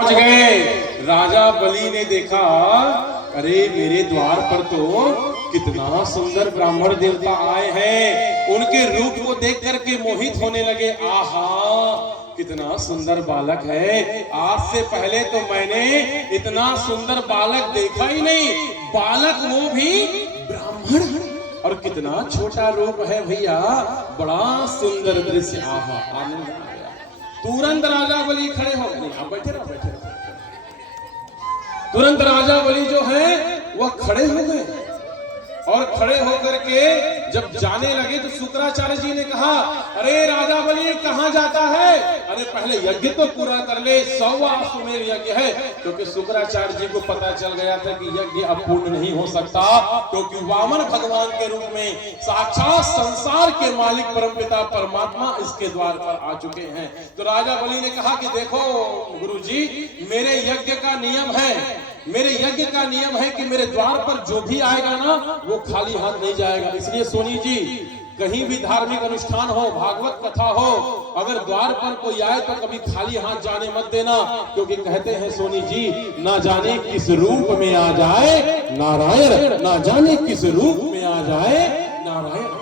पहुंच गए। राजा बलि ने देखा, अरे मेरे द्वार पर तो कितना सुंदर ब्राह्मण देवता आए हैं। उनके रूप को देख करके मोहित होने लगे। आहा, कितना सुंदर बालक है। आज से पहले तो मैंने इतना सुंदर बालक देखा ही नहीं। बालक वो भी ब्राह्मण, और कितना छोटा रूप है भैया, बड़ा सुंदर दृश्य। आहा, आनंद आ गया। तुरंत राजा बलि खड़े हो गए। आप बैठे रहो, बैठे रहो। तुरंत राजा बलि जो है वह खड़े हो गए, और खड़े होकर के जब जाने लगे तो शुक्राचार्य जी ने कहा, अरे राजा बलि कहां जाता है? अरे पहले यज्ञ तो पूरा कर ले, 100वां अश्वमेध यज्ञ है। क्योंकि शुक्राचार्य जी को पता चल गया था कि यज्ञ अपूर्ण नहीं हो सकता, क्योंकि वामन भगवान के रूप में साक्षात संसार के मालिक परमपिता परमात्मा इसके द्वार पर आ चुके हैं। तो राजा बलि ने कहा कि देखो गुरुजी, मेरे यज्ञ का नियम है, मेरे यज्ञ का नियम है कि मेरे द्वार पर जो भी आएगा ना वो खाली हाथ नहीं जाएगा। इसलिए सोनी जी, कहीं भी धार्मिक अनुष्ठान हो, भागवत कथा हो, अगर द्वार पर कोई आए तो कभी खाली हाथ जाने मत देना। क्योंकि कहते हैं सोनी जी, ना जाने किस रूप में आ जाए नारायण, ना जाने किस रूप में आ जाए नारायण।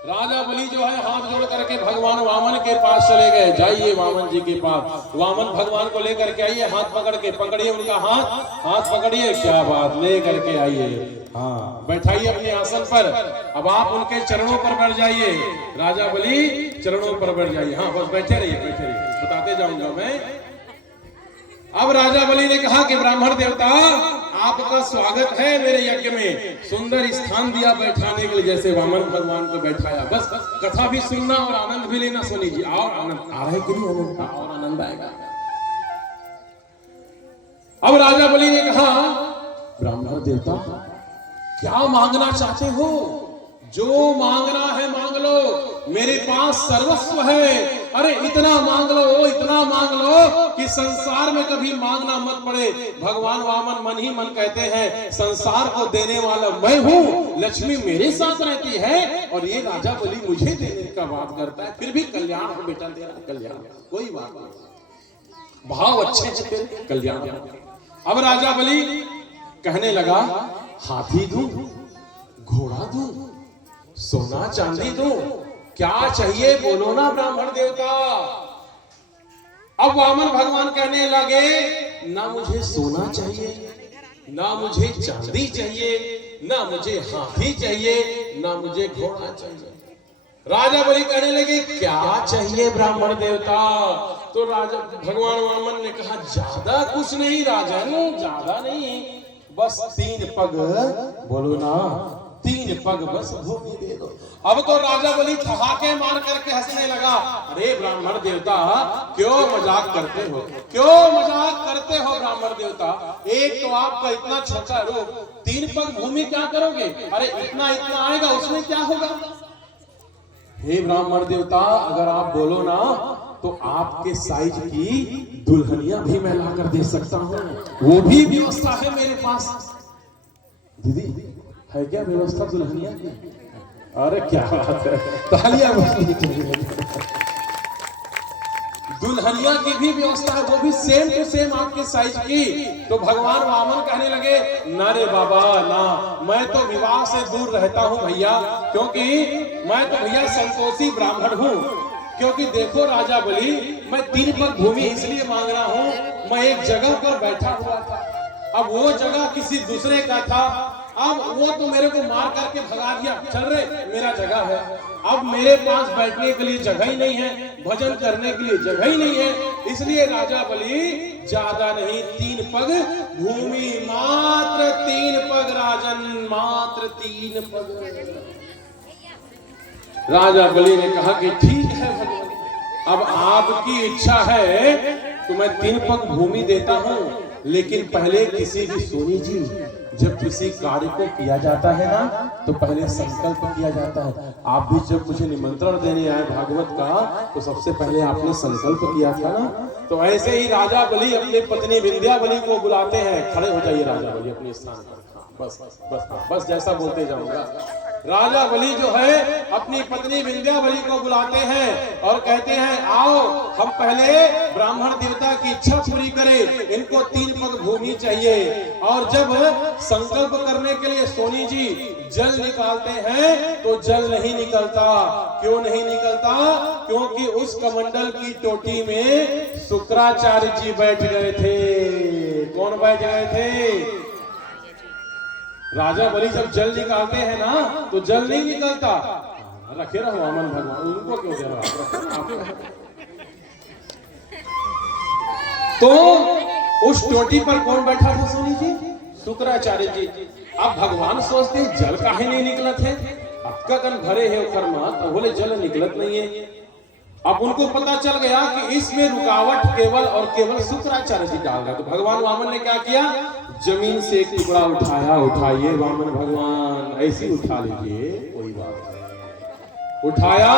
राजा बलि जो है हाथ जोड़ करके भगवान वामन के पास चले गए। जाइए वामन जी के पास, वामन भगवान को लेकर के आइए, हाथ पकड़ के, पकड़िए उनका हाथ, हाथ पकड़िए, क्या बात, ले करके आइए। हाँ, बैठाइए अपने आसन पर। अब आप उनके चरणों पर बैठ जाइए। राजा बलि चरणों पर बैठ जाइए। हाँ, बस बैठे रहिए, बैठे रहिए, बताते जाऊंगा मैं। अब राजा बलि ने कहा कि ब्राह्मण देवता, आपका स्वागत है मेरे यज्ञ में। सुंदर स्थान दिया बैठाने के लिए, जैसे वामन भगवान को बैठाया। बस कथा भी सुनना और आनंद भी लेना। सोनी जी, और आनंद आ रहा है कि नहीं? आनंद, और आनंद आएगा। अब राजा बलि ने कहा, ब्राह्मण देवता क्या मांगना चाहते हो? जो मांगना है मांग लो, मेरे पास सर्वस्व है। अरे इतना मांग लो, इतना मांग लो कि संसार में कभी मांगना मत पड़े। भगवान वामन मन ही मन कहते हैं, संसार को देने वाला मैं हूँ, लक्ष्मी मेरे साथ रहती है, और ये राजा बलि मुझे देने का बात करता है। फिर भी कल्याण हो बेटा, तेरा कल्याण, कोई बात नहीं, भाव अच्छे से तेरे कल्याण। अब राजा बलि कहने लगा, हाथी दूं, घोड़ा दूं, सोना चांदी दूं, क्या चाहिए बोलो ना ब्राह्मण देवता। अब वामन भगवान कहने लगे, ना मुझे सोना चाहिए, ना मुझे चांदी चाहिए, ना मुझे हाथी चाहिए, ना मुझे घोड़ा चाहिए। राजा बलि कहने लगे, क्या चाहिए ब्राह्मण देवता? तो राजा भगवान वामन ने कहा, ज्यादा कुछ नहीं राजन, ज्यादा नहीं, बस 3 पग, बोलो ना, 3 पग बस भूमि दे दो। अब तो राजा बलि ठहाके मार करके हंसने लगा। अरे ब्राह्मण देवता, क्यों मजाक करते हो, क्यों मजाक करते हो ब्राह्मण देवता? एक तो आपका इतना छोटा रूप, 3 पग भूमि क्या करोगे? अरे इतना इतना आएगा, उसमें क्या होगा? हे ब्राह्मण देवता, अगर आप बोलो ना तो आपके साइज की दुल्हनिया भी मैं ला कर दे सकता हूँ, वो भी व्यवस्था है मेरे पास। दीदी है क्या व्यवस्था दुल्हनिया की? अरे क्या बात है, तालियां बजनी चाहिए। दुल्हनिया की भी व्यवस्था है, वो भी सेम टू सेम आपके साइज की। तो भगवान वामन कहने लगे, ना रे बाबा ना, मैं तो विवाह से दूर रहता हूं भैया, क्योंकि मैं तो भैया संतोषी ब्राह्मण हूं। क्योंकि देखो राजा बलि, मैं 3 पग भूमि इसलिए मांग रहा हूं, मैं एक जगह पर बैठा हुआ था, अब वो जगह किसी दूसरे का था, अब वो तो मेरे को मार करके भगा दिया, चल रे मेरा जगह है। अब मेरे पास बैठने के लिए जगह ही नहीं है, भजन करने के लिए जगह ही नहीं है, इसलिए राजा बलि ज्यादा नहीं, 3 पग भूमि, मात्र 3 पग राजन, मात्र 3 पग। राजा बलि ने कहा कि ठीक है भगवान, अब आपकी इच्छा है तो मैं 3 पग भूमि देता हूं, लेकिन पहले किसी भी, सोनी जी, जब किसी कार्य को किया जाता है ना तो पहले संकल्प किया जाता है। आप भी जब मुझे निमंत्रण देने आए भागवत का तो सबसे पहले आपने संकल्प किया था ना। तो ऐसे ही राजा बलि अपनी पत्नी विंध्या बलि को बुलाते हैं। खड़े हो जाइए राजा बलि अपने स्थान पर। बस बस बस जैसा बोलते जाऊंगा। राजा बलि जो है अपनी पत्नी विंध्या बलि को बुलाते हैं और कहते हैं, आओ हम पहले ब्राह्मण देवता की इच्छा पूरी इनको 3 पग भूमि चाहिए। और जब संकल्प करने के लिए सोनी जी जल निकालते हैं तो जल नहीं निकलता। क्यों नहीं निकलता? क्योंकि उस कमंडल की टोटी में शुक्राचार्य जी बैठ गए थे। कौन बैठ गए थे? राजा बलि जब जल निकालते हैं ना तो जल नहीं निकलता। रखे रहो वामन भगवान, उनको क्यों दे रहा? तो उस टोटी पर कौन बैठा था सोनी जी? शुक्राचार्य जी। अब भगवान सोचते जल काहे नहीं निकलत है? आपका कन भरे है कर्मा, तो बोले जल निकलत नहीं है। अब उनको पता चल गया कि इसमें रुकावट केवल और केवल शुक्राचार्य जी डाल रहे। तो भगवान वामन ने क्या किया? जमीन से एक टुकड़ा उठाया। उठाइए वामन भगवान, ऐसी उठा लीजिए, कोई बात नहीं। उठाया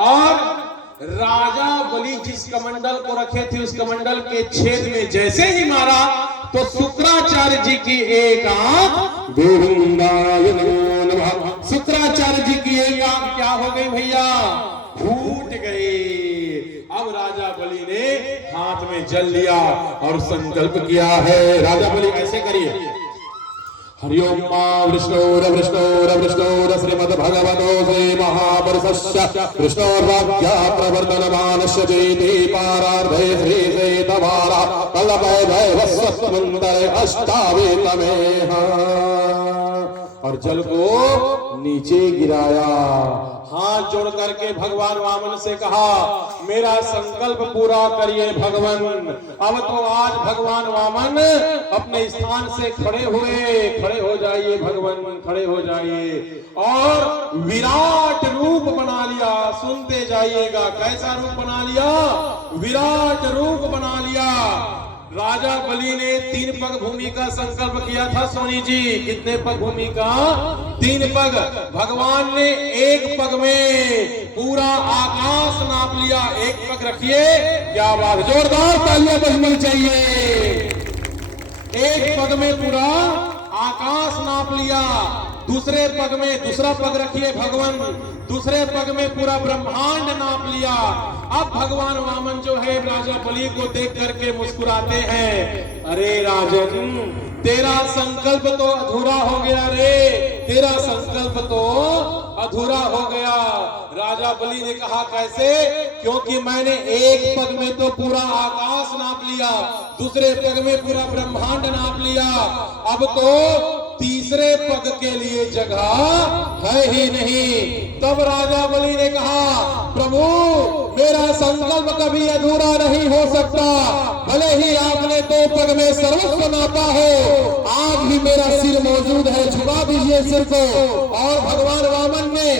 और राजा बलि जिस कमंडल को रखे थे उस कमंडल के छेद में जैसे ही मारा तो शुक्राचार्य जी की एक आंख, गोविंदाय नमो नमः, शुक्राचार्य जी की एक आंख क्या हो गई भैया? फूट गई। अब राजा बलि ने हाथ में जल लिया और संकल्प किया है। राजा बलि ऐसे करिए, हरिओम विष्णुर श्रीमद् भगवतो श्री महापुरुषस्य विष्णुर्वाक्या प्रवर्तनमानस्य देति पारार्धे श्री श्वेतवारा कल्पवैभवस्वत्मंतरे अष्टावेतमेह। और जल को नीचे गिराया। हाथ जोड़ करके भगवान वामन से कहा, मेरा संकल्प पूरा करिए भगवान। अब तो आज भगवान वामन अपने स्थान से खड़े हुए। खड़े हो जाइए भगवान, खड़े हो जाइए। और विराट रूप बना लिया। सुनते जाइएगा, कैसा रूप बना लिया? विराट रूप बना लिया। राजा बलि ने 3 पग भूमि का संकल्प किया था सोनी जी। कितने पग भूमि का? 3 पग। भगवान ने 1 पग में पूरा आकाश नाप लिया। 1 पग रखिए, क्या बात, जोरदार तालियां बजनी चाहिए। 1 पग में पूरा आकाश नाप लिया। दूसरे पग में दूसरा पग रखिए भगवान, दूसरे पग में पूरा ब्रह्मांड नाप लिया। अब भगवान वामन जो है राजा बलि को देख करके मुस्कुराते हैं, अरे राजन तेरा संकल्प तो अधूरा हो गया रे, तेरा संकल्प तो अधूरा हो गया। राजा बलि ने कहा कैसे? क्योंकि मैंने 1 पग में तो पूरा आकाश नाप लिया, दूसरे पग में पूरा ब्रह्मांड नाप लिया, अब तो तीसरे पग के लिए जगह है ही नहीं। तब राजा बलि ने कहा, प्रभु मेरा संकल्प कभी अधूरा नहीं हो सकता। भले ही आपने 2 पग में सर्वस्व नापा हो, आज भी मेरा सिर मौजूद है, झुका दीजिए सिर को। और भगवान वामन ने